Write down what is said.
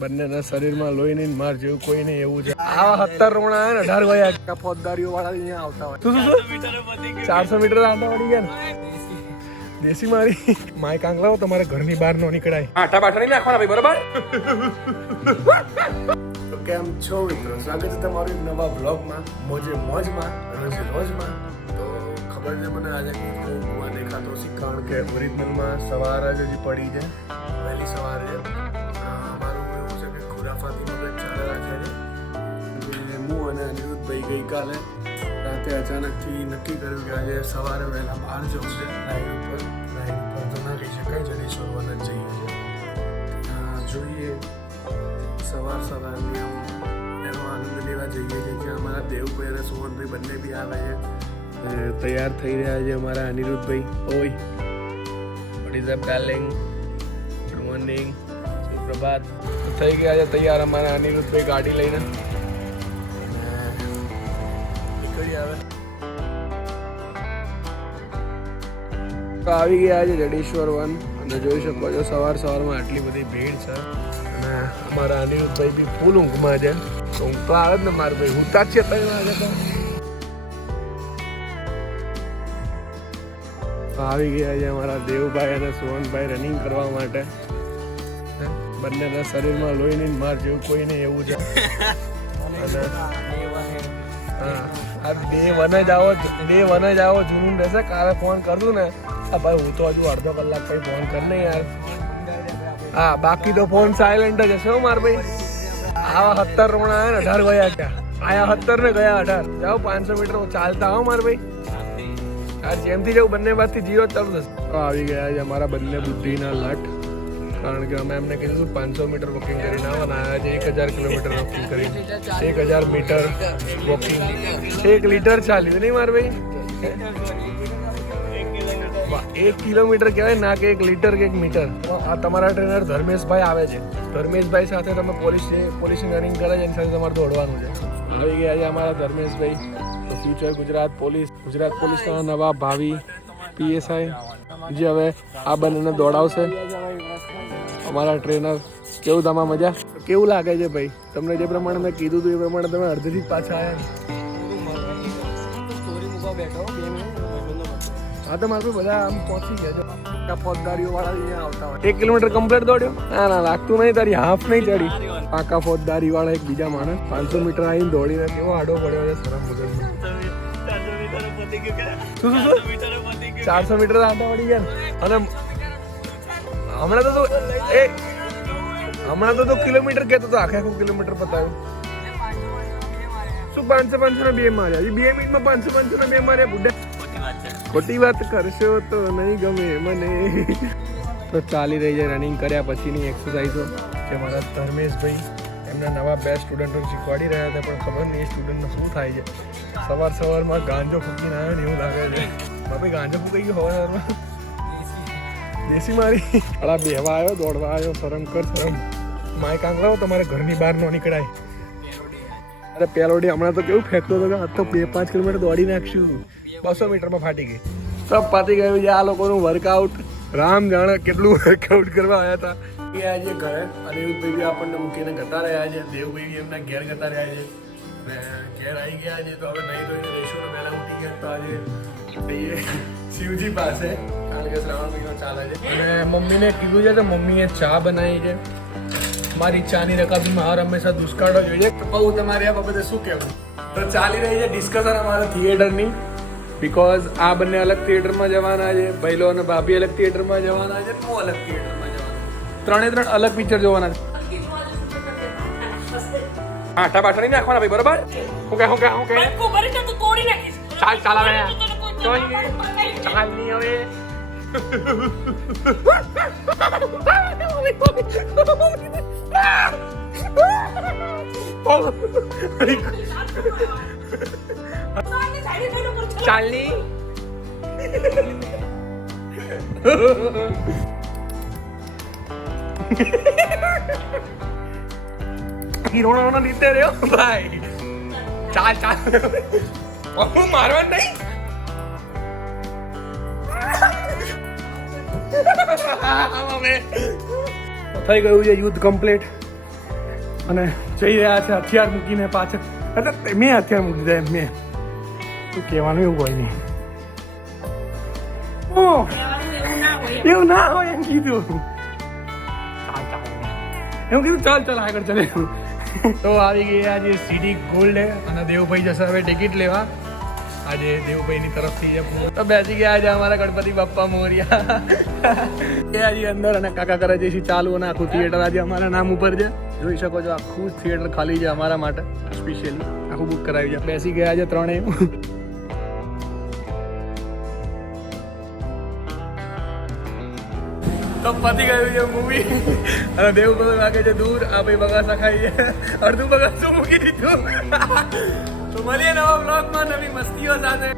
બંનેના શરીરમાં લોહી નહીં માર જેવું કોઈ નહીં એવું છે આવા સત્તર રોણા આવે ને અઢાર વયા ફોજદારીઓ વાળા અહીંયા આવતા હોય. શું શું ચારસો મીટર આંટા વળી ગયા ને? દેશી મારી. માય કાંગલાઓ તમારે ઘરની બહાર નો નીકળાય. આટા બાટા નહીં નાખવાના ભાઈ બરોબર? તો કેમ છો મિત્રો? સ્વાગત છે તમારું નવા બ્લોગમાં મોજે મોજમાં રોજ રોજમાં. તો ખબર છે મને આજે હું દેખાતો શી કારણ કે ઓરિજિનલમાં સવાર જ હજી પડી છે. વહેલી સવારે. અને અનિરુદ્ધભાઈ ગઈકાલે રાતે અચાનકથી નક્કી કર્યું કે આજે સવારે વહેલા બહાર જવું છે રાઈડ ઉપર રાઈડ ઉપર તો ના કહી શકાય જડેશ્વર વન જ જઈએ. જોઈએ, સવાર સવારની એનો આનંદ લેવા જઈએ છીએ જ્યાં અમારા દેવભાઈ અને સુમનભાઈ બંને બી આવે છે. તૈયાર થઈ રહ્યા છે અમારા અનિરુદ્ધભાઈ ઓય what is up darling good morning સુપ્રભાત. થઈ ગયા છે તૈયાર અમારા અનિરુદ્ધભાઈ ગાડી લઈને. આવે તો આવી ગયા છે જડેશ્વર વન. અને જોઈ શકો છો સવાર સવારમાં આટલી બધી ભીડ છે. અને અમારા અનિરુદ્ધભાઈ બી ફૂલ ઊંઘમાં છે. તો ઊંઘ તો આવે જ ને મારા ભાઈ. ઊંઘતા જ છે ત્રણ વાગે તો. તો આવી ગયા છે અમારા દેવભાઈ અને સુવનભાઈ રનિંગ કરવા માટે. બંનેના શરીરમાં લોહી નહીં માર જેવું કોઈ નહીં એવું છે અને હા. આ બે વન જ આવો બે વન જ આવો જૂનું રહેશે. કાલે ફોન કરું ને. આ ભાઈ, હું તો હજુ અડધો કલાક પછી ફોન કર ને યાર. હા, બાકી તો ફોન સાયલેન્ટ જ હશે માર ભાઈ. આવા સત્તર રોણા આવ્યા ને, અઢાર ગયા ક્યાં આયા સત્તર ને ગયા અઢાર. જાઓ, પાંચસો મીટર ચાલતા હો માર ભાઈ. આ જેમથી જવું બંને બાજુથી જીરો ચાલુ થશે આવી ગયા છે અમારા બંને બુદ્ધિના લટ. કારણ કે અમે એમને કીધું પાંચસો મીટર વોકિંગ કરીને આવવાના આજે એક હજાર કિલોમીટર વોકિંગ કરી એક હજાર મીટર વોકિંગ એક લીટર ચાલ્યું નહીં માર ભાઈ? એક કિલોમીટર કહેવાય ના કે એક લીટર કે એક મીટર આ તમારા ટ્રેનર ધર્મેશભાઈ આવે છે. ધર્મેશભાઈ સાથે તમે પોલીસ પોલીસ રનિંગ કરે છે, એની સાથે તમારે દોડવાનું છે. આવી ગયા છે અમારા ધર્મેશભાઈ. ફ્યુચર ગુજરાત પોલીસ ગુજરાત પોલીસના નવા ભાવિ પીએસઆઈ જે હવે આ બંનેને દોડાવશે. અમારા ટ્રેનર કેવું તમારા મજા? કેવું લાગે છે ભાઈ? તમને જે પ્રમાણે મેં કીધું હતું એ પ્રમાણે તમે અડધેથી પાછા આવ્યા હા તો મારે બધા આમ પહોંચી ગયા ફોજદારીઓ વાળા અહીંયા આવતા હોય. એક કિલોમીટર કમ્પ્લીટ દોડ્યો? ના ના, લાગતું નહીં તારી, હાફ નહીં ચડી. પાકા ફોજદારી વાળા એક બીજા માણસ પાંચસો મીટર આવીને દોડીને કેવો આડો પડ્યો છે સરમ શું ચારસો મીટર આંટા પડી ગયા અને હમણાં તો તું એ, હમણાં તો તું કિલોમીટર કહેતો તો આખે આખું કિલોમીટર પતાવ્યું શું પાંચસો પાંચસો ના બે માર્યા? હજી બે મિનિટમાં પાંચસો પાંચસો ના બે માર્યા? બુઢા ખોટી વાત કરશો તો નહીં ગમે મને. તો ચાલી રહી છે રનિંગ કર્યા પછીની એક્સરસાઇઝો કે મારા ધર્મેશભાઈ એમના નવા બે સ્ટુડન્ટો શીખવાડી રહ્યા હતા, પણ ખબર નહીં એ સ્ટુડન્ટને શું થાય છે. સવાર સવારમાં ગાંજો ફૂકીને આવ્યો ને એવું લાગે છે. બાપી ગાંજો ફૂકાઈ ગયો સવાર દેશી મારી. અડા બેહવા આવ્યો, દોડવા આવ્યો, શરમ કર, શરમ. માઇક કાંગલાઓ તમારે ઘરની બહાર ન નીકળાય. અરે, પેલોડી હમણાં તો કેવું ફેંકતો હતો કે આ તો બે પાંચ કિલોમીટર દોડી નાખશું. બસો મીટરમાં ફાટી ગઈ. તો ફાટી ગયું છે, આ લોકોનું વર્કઆઉટ રામ જાણે કેટલું વર્કઆઉટ કરવા આવ્યા હતા. એ આજે ઘરે અનિરુદ્ધભાઈ આપણને મૂકીને ગતા રહ્યા છે દેવભાઈ એમના ઘેર ગતા રહ્યા છે. ઘેર આવી ગયા છે, તો હવે નહીં તો રહીશું ને ઉઠી ગયા તો આજે શિવજી પાસે. કારણ કે શ્રાવણ મહિનો ચાલે છે. અને મમ્મીને કીધું છે કે મમ્મીએ ચા બનાવી છે. મારી ચાની રકાબીમાં હર હંમેશા દુષ્કાળો જોઈએ તો બહુ તમારે આ બાબતે શું કહેવું? તો ચાલી રહી છે ડિસ્કશન અમારા થિયેટરની બિકોઝ આ બંને અલગ થિયેટરમાં જવાના છે. ભૈલો અને ભાભી અલગ થિયેટરમાં જવાના છે હું અલગ થિયેટરમાં જવાના ત્રણે ત્રણ અલગ પિક્ચર જોવાના છે. આઠા બાઠા નહીં નાખવાના ભાઈ બરોબર? હું તો તું ચાલ. ચાલ. તો તને કોઈ કોઈ જવાબ નહીં. નહીં. ચાલ નહીં હવે સામે સાઈડે થઈને બોલ. ચાલની હિરોણા લીધે રહ્યો ભાઈ ચાલ ચાલ થઈ ગયું છે યુદ્ધ કમ્પ્લીટ અને જઈ રહ્યા છે હથિયાર મૂકીને પાછળ એટલે મેં હથિયાર મૂકી દીધા એમ, મેં. તું કહેવાનું એવું હોય નહીં. એવું ના હોય એમ કીધું. ચાલ એવું કીધું, ચાલ ચાલ, આગળ ચાલે. તો આવી ગઈ આજે સીડી ગોલ્ડ અને દેવભાઈ જશે હવે ટિકિટ લેવા. આજે દેવભાઈની તરફથી ફોન- તો બેસી ગયા આજે અમારા ગણપતિ બાપ્પા મોરિયા. એ આજે અંદર અને કાકા કરે છે છે ચાલુ અને આખું થિયેટર આજે અમારા નામ ઉપર છે. જોઈ શકો છો, આખું થિયેટર ખાલી છે અમારા માટે. સ્પેશિયલી આખું બુક કરાવી છે. બેસી ગયા છે ત્રણેય. તો પતી ગયું છે મૂવી અને દેવ ભાઈ લાગે છે, દૂર, આ ભાઈ બગાસા ખાઈ છે અડધું બગાસું મૂકી દીધું. તો મળીએ નવા બ્લોગમાં નવી મસ્તીઓ સાથે.